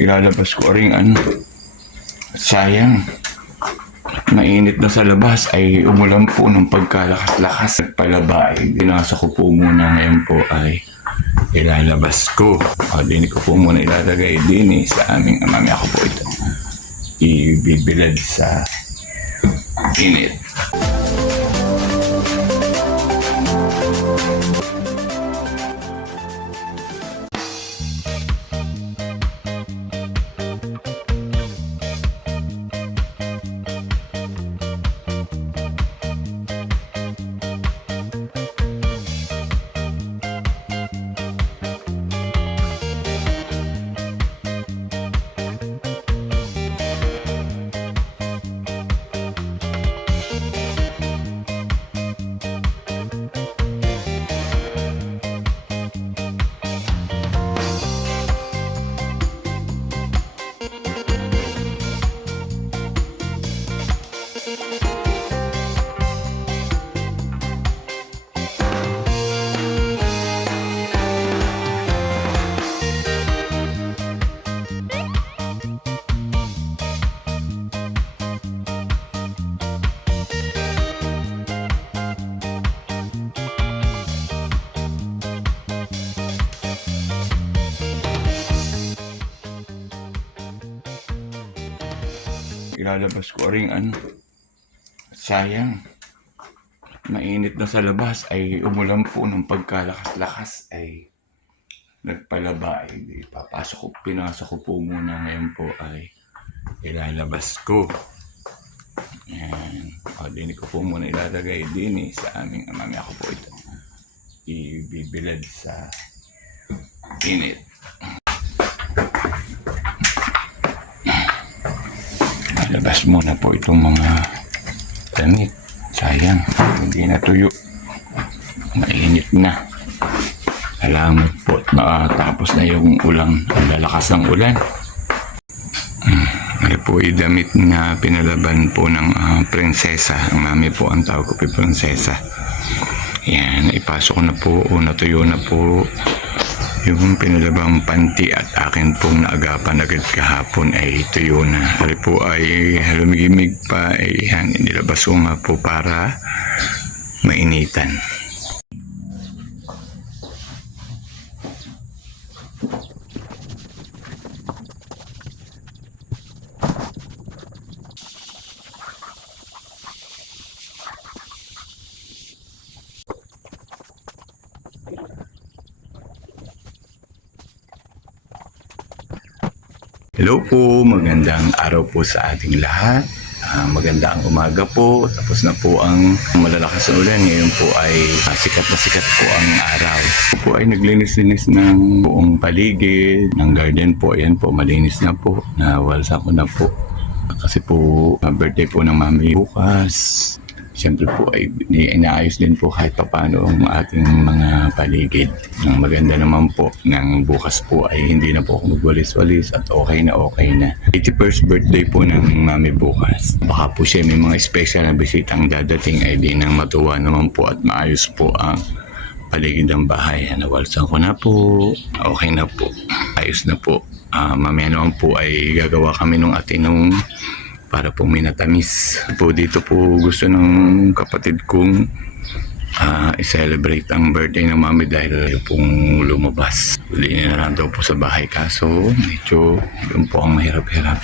Ilalabas ko rin sayang. Mainit na sa labas ay umulan po ng pagkalakas-lakas. Nagpalaba ay binasa ko po muna ngayon po ay ilalabas ko. Din ko po muna ilalagay din sa aming mamaya ko po ito. Ibibilad sa init. Ilalabas ko rin sayang. Mainit na sa labas ay umulan po ng pagkalakas-lakas ay nagpalaba ay pinasa ko po muna ngayon po ay ilalabas ko. Ayan. Din ko po muna ilalagay din sa aming mamaya ko po ito. Ibibilad sa init. Labas muna po itong mga damit. Sayang, hindi natuyo. Mainit na. Salamat po. Nakatapos na yung ulang. Ang lalakas ng ulan. Ano po yung damit na pinalaban po ng prinsesa. Ang mami po ang tawag ko po prinsesa. Yan, ipasok ko na po o natuyo na po yung pinalabang panty at akin pong naagapan agad kahapon ay tuyo na. Hali po ay lumigimig pa ay hangin nilabas ko nga po para mainitan. Hello po, magandang araw po sa ating lahat. Magandang umaga po. Tapos na po ang malalakas na ulan. Ngayon po ay sikat na sikat po ang araw. Po ay naglinis-linis ng buong paligid, ng garden po. Ayan po, malinis na po. Nawalsa ko na po. Kasi po, birthday po ng mami bukas. Siyempre po ay inaayos din po kahit paano ang ating mga paligid. Ang maganda naman po ng bukas po ay hindi na po ako magwalis-walis at okay na. 81st birthday po ng mami bukas. Baka po siya may mga special na bisitang dadating ay di nang matuwa naman po at maayos po ang paligid ng bahay. Nawalsan ko na po. Okay na po. Ayos na po. Mamaya naman po ay gagawa kami ng atinong para pong minatamis. Po dito po gusto ng kapatid kong i-celebrate ang birthday ng mami dahil pong lumabas. Uli na lang daw po sa bahay kaso medyo yun po ang mahirap-hirap.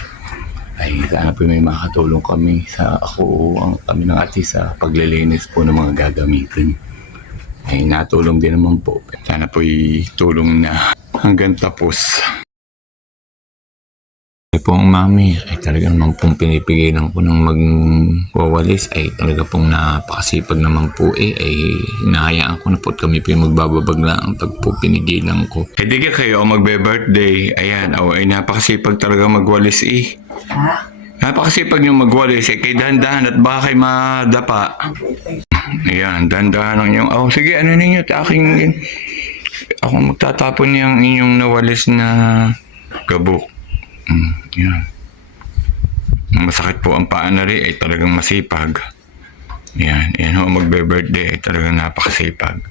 Ay sana po may makatulong kami kami ng ate sa paglilinis po ng mga gagamitin. Ay natulong din naman po. Sana po tulong na hanggang tapos. Pong mami ay talaga naman pong pinipigilan ko ng magwawalis ay talaga pong napakasipag naman po ay hinahayaan ko na po at kami po yung magbababag lang pag po pinigilan ko. Di ka kayo magbe-birthday, ayan, ay napakasipag talaga magwalis Ha? Napakasipag nyo magwalis kay dahan-dahan at baka kayo madapa. Ayan, dahan-dahan lang yung, sige ano ninyo, ako magtatapon yung inyong nawalis na gabok. Yan. Masakit po ang paa na rin ay talagang masipag. Yan ho, magbe-birthday ay talagang napakasipag.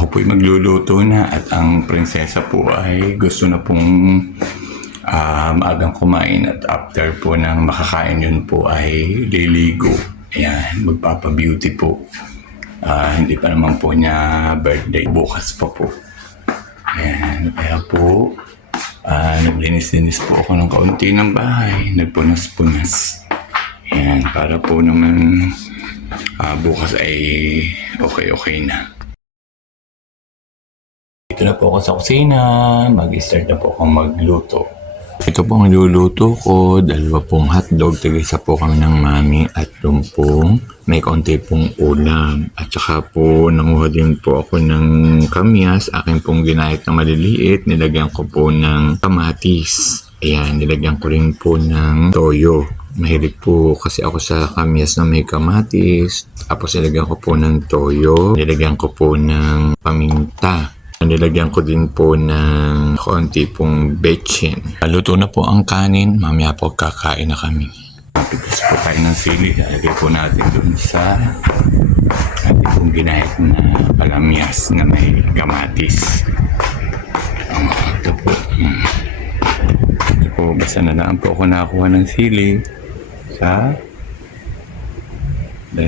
Ako po'y magluluto na at ang prinsesa po ay gusto na pong maagang kumain at after po ng makakain yun po ay liligo. Ayan, magpapa-beauty po. Hindi pa naman po niya birthday. Bukas pa po. Ayan, kaya po naglinis-linis po ako ng kaunti ng bahay. Nagpunas-punas. Ayan, para po naman bukas ay okay na. Dito na po ako sa kusina. Mag-start na po akong magluto. Ito po ang luluto ko. 2 pong hotdog. Tig-isa po kami ng mami. At yung pong may konti pong ulam. At saka po nanguha din po ako ng kamyas. Akin pong ginahit na maliliit. Nilagyan ko po ng kamatis. Ayan, nilagyan ko rin po ng toyo. Mahilig po kasi ako sa kamyas na may kamatis. Tapos nilagyan ko po ng toyo. Nilagyan ko po ng paminta. Nilagyan ko din po ng konti pong betchin. Luto na po ang kanin. Mamaya po kakain na kami. Pitas po tayo ng sili. Lalagay po natin dun sa ating pong ginahit na palamyas na may kamatis. Ito po. Ito po, basta na lang po ako nakakuha ng sili sa 2.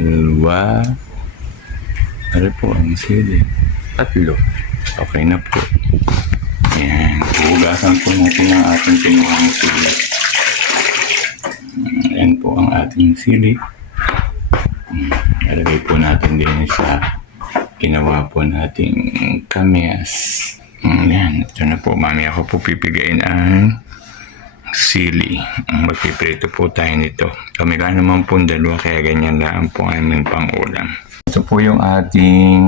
Ano po ang sili? 3. Okay na po. Ayan. Hugasan po natin ang ating kinuhang sili. Ayan po ang ating sili. Ilagay po natin din sa ginawa po nating kamyas. Ayan. Ito na po. Mami ako po pipigain ang sili. Magpiprito po tayo nito. Kami ka naman po 2 kaya ganyan lang po aming pang-ulam. Ito po yung ating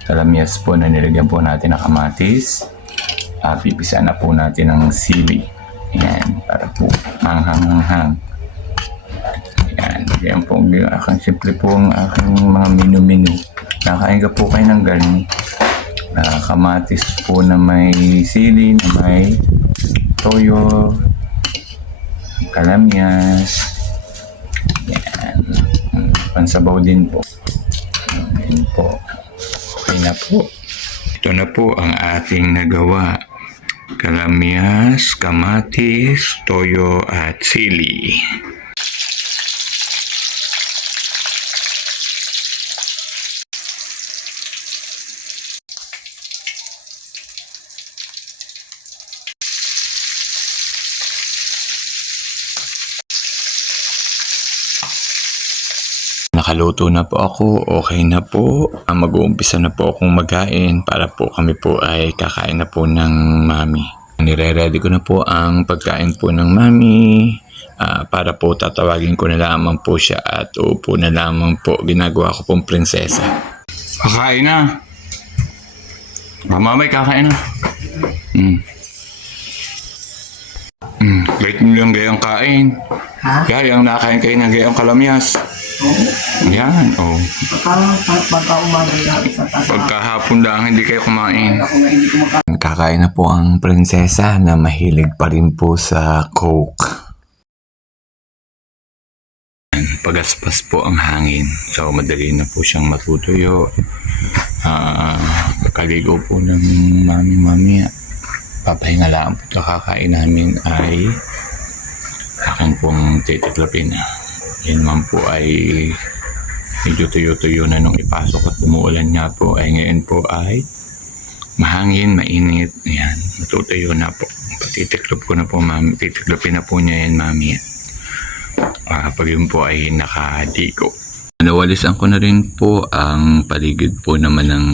kalamyas po na nilagyan po natin ng kamatis. Pipisa na po natin ng sili. Ayan, para po hanghang. Ayan, yan po aking simple po ang aking mga menu. Nakain ka po kayo ng ganun. Kamatis po na may sili, na may toyo, kalamyas. Ayan, pansabaw din po. Ayan po. Okay na po. Ito na po ang ating nagawa. Kalamyas, kamatis, toyo at sili. Nakaluto na po ako, okay na po. Mag-uumpisa na po akong magkain para po kami po ay kakain na po ng mami. Nire-ready ko na po ang pagkain po ng mami para po tatawagin ko na lamang po siya at uupo na lamang po. Ginagawa ko pong prinsesa. Kakain na! Mamay, kakain na. Late mo lang gayang kain. Ha? Gayang nakain kayo ng gayang kalamyas. Yan, Pagka umaga lang isa Pagkahapon lang hindi kayo kumain. ako nga hindi kumakain. Kakain na po ang prinsesa na mahilig pa rin po sa Coke. Pagaspas po ang hangin. So madali na po siyang matutuyo. Kaligo po ng mami. Papahinga lang po. Kakain namin ay akin pong titiklapin. Yan man po ay medyo tuyo-tuyo na nung ipasok at umuulan nga po. Ay ngayon po ay mahangin, mainit. Ayan, matutuyo na po. Patitiklop ko na po, mami. Titiklopin na po niya yan, mami. Pag yun po ay nakadigo. Nawalisan ko na rin po ang paligid po naman ng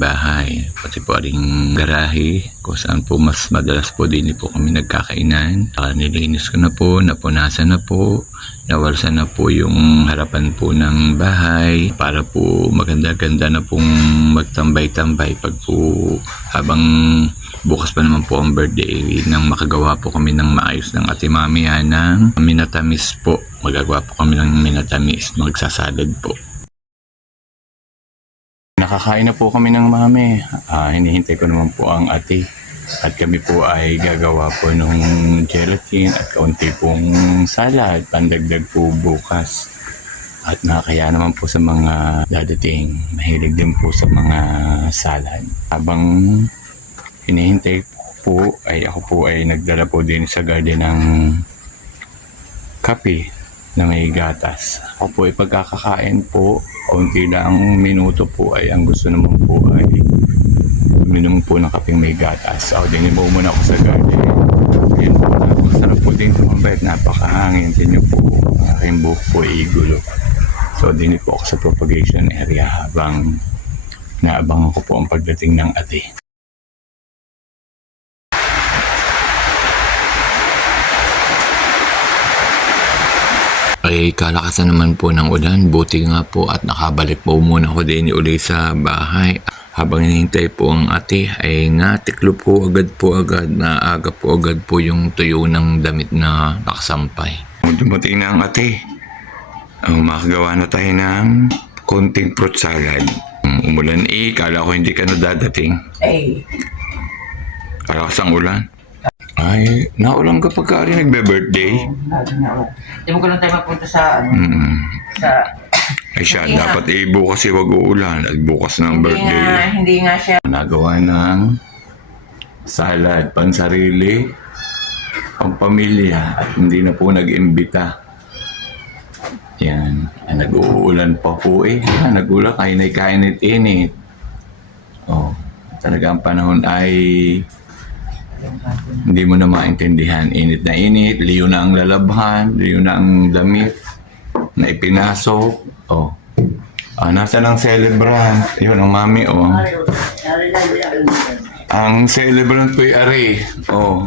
bahay. Pati po ring garahe kung saan po mas madalas po din po kami nagkakainan. Nilinis ko na po, napunasan na po, nawalisan na po yung harapan po ng bahay para po maganda-ganda na pong magtambay-tambay pag po habang bukas pa naman po ang birthday nang makagawa po kami ng maayos ng ate mami ng minatamis po. Magagawa po kami ng minatamis, magsasalad po. Nakakain na po kami ng mami. Hinihintay ko naman po ang ate. At kami po ay gagawa po ng gelatin at kaunti pong salad. Pandagdag po bukas. At nakakaya naman po sa mga dadating. Mahilig din po sa mga salad. Habang hinihintay po ay ako po ay nagdala po din sa garden ng kape na may gatas. Ako po ay pagkakakain po, kaunti lang minuto po ay ang gusto naman po ay uminom po ng kapeng may gatas. Ako din mo muna ako sa garden. Ayun po, sarap po din tumambay at napakahangin. Tingnan po, ang aking buhok po ay igulo. So din po ako sa propagation area habang naabangan ko po ang pagdating ng ate. Ay kalakasan naman po ng ulan. Buti nga po at nakabalik po muna ako din uli sa bahay. Habang hinihintay po ang ate ay natiklo po agad, naaga po agad po yung tuyo ng damit na nakasampay. Dumating na ang ate. Makagawa na tayo ng konting fruit salad. Umulan kala ko hindi ka na dadating. Kalakas ang ulan. Ay, naulang ka pagka rin nagbe-birthday. Hindi mo ko lang tayo mapunta sa, sa... Ay siya, dapat bukas wag uulan at bukas ng birthday. Hindi nga siya. Nagawa ng salad, pansarili, pampamilya at hindi na po nag-imbita. Yan, nag-uulan pa po nag-ulan, kainit-init. Oh, talaga ang panahon ay hindi mo na maintindihan. Init na init, liyo na ang lalabhan, liyo na ang damit na ipinasok. Oh. Nasa ng celebrant. Yun, ang mami, Ang celebrant po yung Are.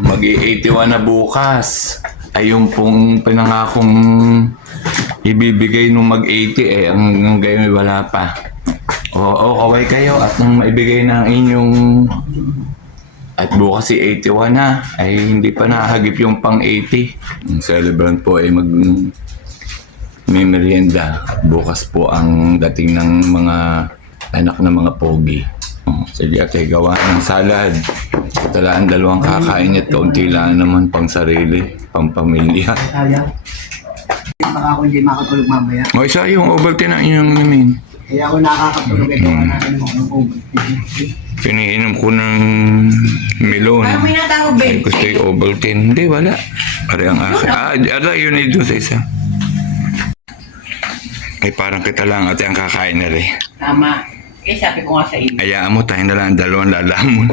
Mag-81 na bukas. Ayun pong pinangakong ibibigay nung mag-80 ang gayon wala pa. Kaway kayo at nang maibigay na ang inyong at bukas si 81 na ay hindi pa nahagip yung pang 80. Ang celebrant po ay may merienda at bukas po ang dating ng mga anak na mga pogi. Sige ate, gawa ng salad. Talaan dalawang kakain at kaunti lang naman pang sarili, pang pamilya. Sayang. Baka ako hindi makatulog mamaya. Isa yung Ovaltine na inyong namin. Kaya ako nakakatulog ito. Natin mo ng Ovaltine. Piniinom ko ng melon. Parang may natawag, Ay, gusto yung Ovaltine. Hindi, wala. Pare ang akin. Yun ay doon sa isa. Ay, parang kita lang ate ang kakain na rin. Tama. Sabi ko nga sa iyo. Hayaan mo, tayo na lang ang dalawang lalamon.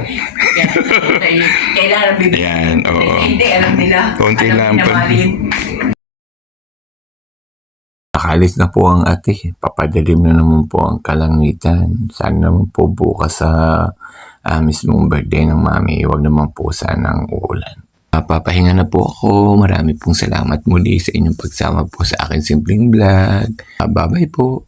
Kailangan bibigyan. Yan, oo. Hindi, alam nila. Konti Alam lang nila, pa. Malin. Nakalis na po ang ate. Papadilim na naman po ang kalangitan. Sana naman po bukas sa mismong birthday ng mami. Huwag naman po sanang uulan. Papahinga na po ako. Marami pong salamat muli sa inyong pagsama po sa akin simpleng vlog. Bye-bye po.